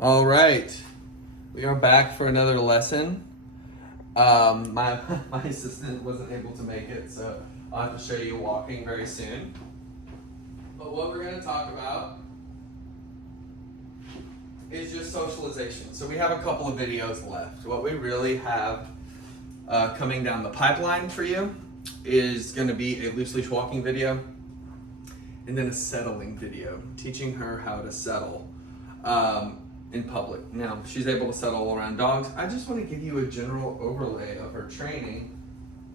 All right, we are back for another lesson. My assistant wasn't able to make it, so I'll have to show you walking very soon. But what we're going to talk about is just socialization. So we have a couple of videos left. What we really have coming down the pipeline for you is going to be a loose leash walking video and then a settling video, teaching her how to settle in public. Now, she's able to settle around dogs. I just want to give you a general overlay of her training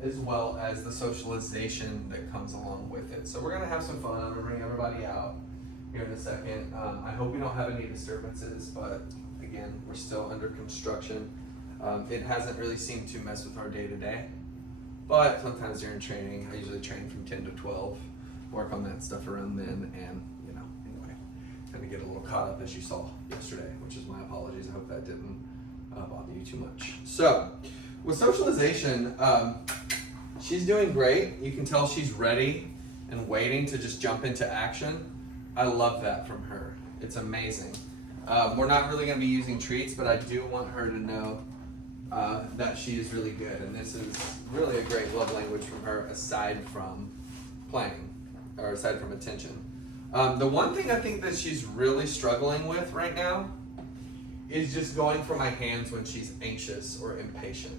as well as the socialization that comes along with it. So we're going to have some fun. I'm going to bring everybody out here in a second. I hope we don't have any disturbances, but again, we're still under construction. It hasn't really seemed to mess with our day-to-day, but sometimes during training, I usually train from 10 to 12, work on that stuff around then, and anyway, kind of get a little caught up as you saw yesterday, which is my apologies. I hope that didn't bother you too much. So with socialization, she's doing great. You can tell she's ready and waiting to just jump into action. I love that from her. It's amazing. We're not really going to be using treats, but I do want her to know that she is really good, and this is really a great love language from her aside from playing, or aside from attention. The one thing I think that she's really struggling with right now is just going for my hands when she's anxious or impatient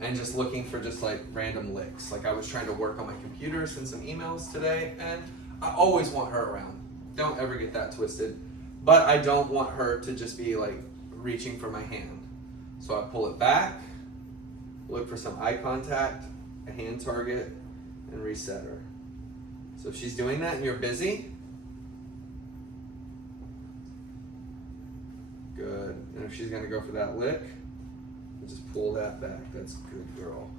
and just looking for just like random licks. Like I was trying to work on my computer, send some emails today, and I always want her around. Don't ever get that twisted. But I don't want her to just be like reaching for my hand. So I pull it back, look for some eye contact, a hand target, and reset her. So if she's doing that and you're busy, good. And if she's gonna go for that lick, just pull that back. That's a good girl.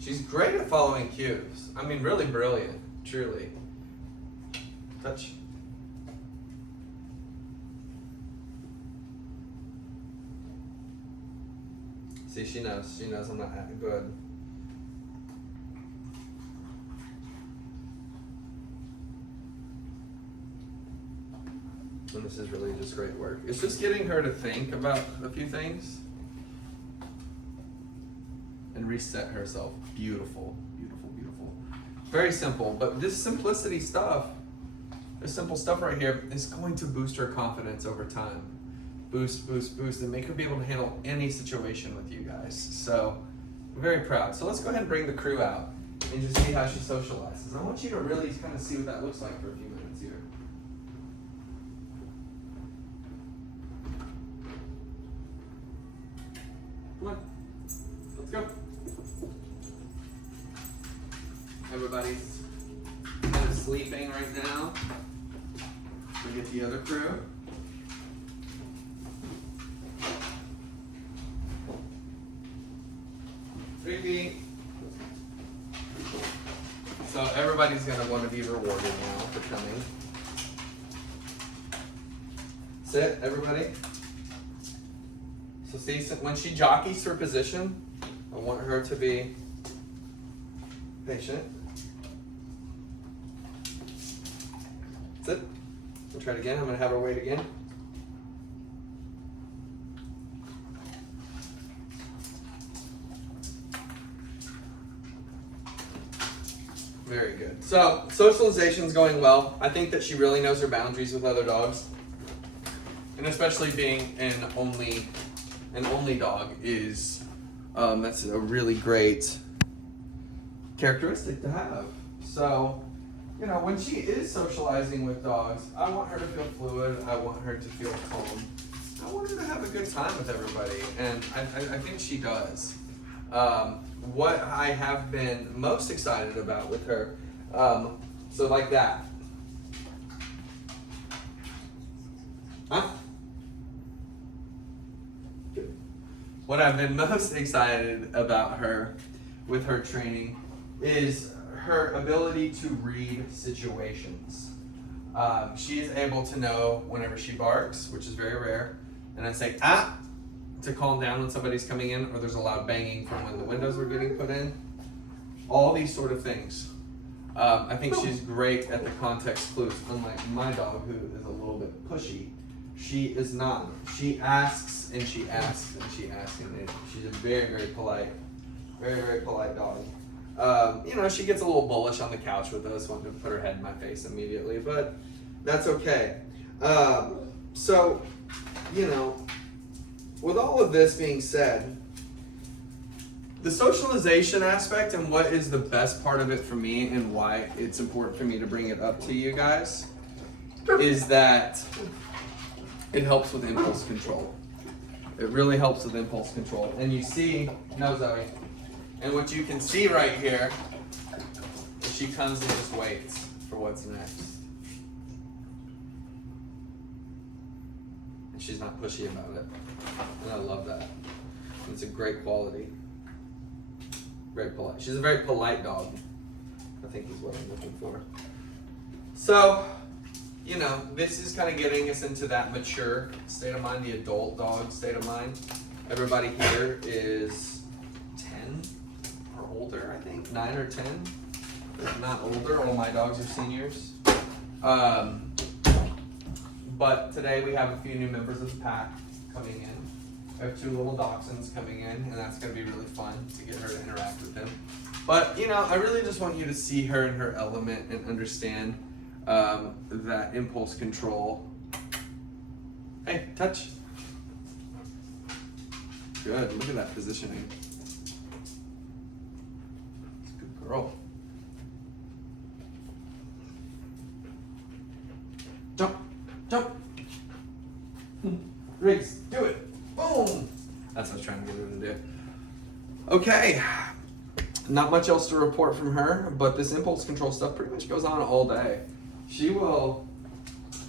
She's great at following cues. I mean, really brilliant, truly. Touch. See, she knows I'm not acting good. And this is really just great work. It's just getting her to think about a few things and reset herself. Beautiful, beautiful, beautiful. Very simple, but this simplicity stuff, this simple stuff right here is going to boost her confidence over time. Boost, boost, boost, and make her be able to handle any situation with you guys. So, I'm very proud. So let's go ahead and bring the crew out and just see how she socializes. I want you to really kind of see what that looks like for a few minutes here. Come on, let's go. Everybody's kind of sleeping right now. We get the other crew. Creepy. So everybody's going to want to be rewarded now for coming. Sit, everybody. So see, when she jockeys her position, I want her to be patient. Sit. We'll try it again. I'm going to have her wait again. Very good. So socialization's going well. I think that she really knows her boundaries with other dogs, and especially being an only dog is that's a really great characteristic to have. So, when she is socializing with dogs, I want her to feel fluid. I want her to feel calm. I want her to have a good time with everybody, and I think she does. What I have been most excited about with her, so like that. Huh? Good. What I've been most excited about her with her training is her ability to read situations. She is able to know whenever she barks, which is very rare, and I say, ah, to calm down when somebody's coming in, or there's a loud banging from when the windows are getting put in. All these sort of things. I think she's great at the context clues, unlike my dog, who is a little bit pushy. She is not. She asks and she asks and she asks, and she's a very, very polite dog. You know, she gets a little bullish on the couch with us, wanting to put her head in my face immediately, but that's okay. So, you know, with all of this being said, the socialization aspect and what is the best part of it for me and why it's important for me to bring it up to you guys is that it helps with impulse control. It really helps with impulse control. And you see, no Zoe, and what you can see right here is she comes and just waits for what's next. And she's not pushy about it. And I love that. It's a great quality. Very polite. She's a very polite dog, I think is what I'm looking for. So, you know, this is kind of getting us into that mature state of mind, the adult dog state of mind. Everybody here is 10 or older, I think, 9 or 10, if not older. All my dogs are seniors. But today we have a few new members of the pack coming in. I have 2 little dachshunds coming in, and that's going to be really fun to get her to interact with him. But, you know, I really just want you to see her in her element and understand that impulse control. Hey, touch. Good, look at that positioning. It's a good girl. Jump, jump. Riggs, do it. Boom! That's what I was trying to get her to do. Okay, not much else to report from her, but this impulse control stuff pretty much goes on all day. She will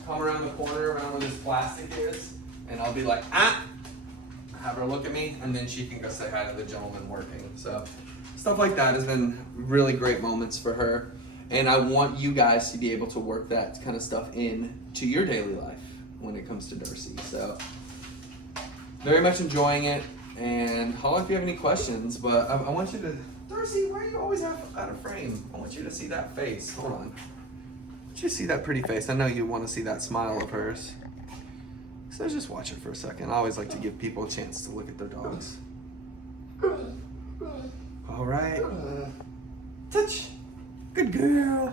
come around the corner around where this plastic is, and I'll be like, ah! Have her look at me, and then she can go say hi to the gentleman working. So stuff like that has been really great moments for her, and I want you guys to be able to work that kind of stuff in to your daily life when it comes to Darcy. So very much enjoying it, and holla if you have any questions, but I want you to, Darcy, why are you always out of frame? I want you to see that face. Hold on. I want you to see that pretty face. I know you want to see that smile of hers. So just watch it for a second. I always like to give people a chance to look at their dogs. All right. Touch. Good girl.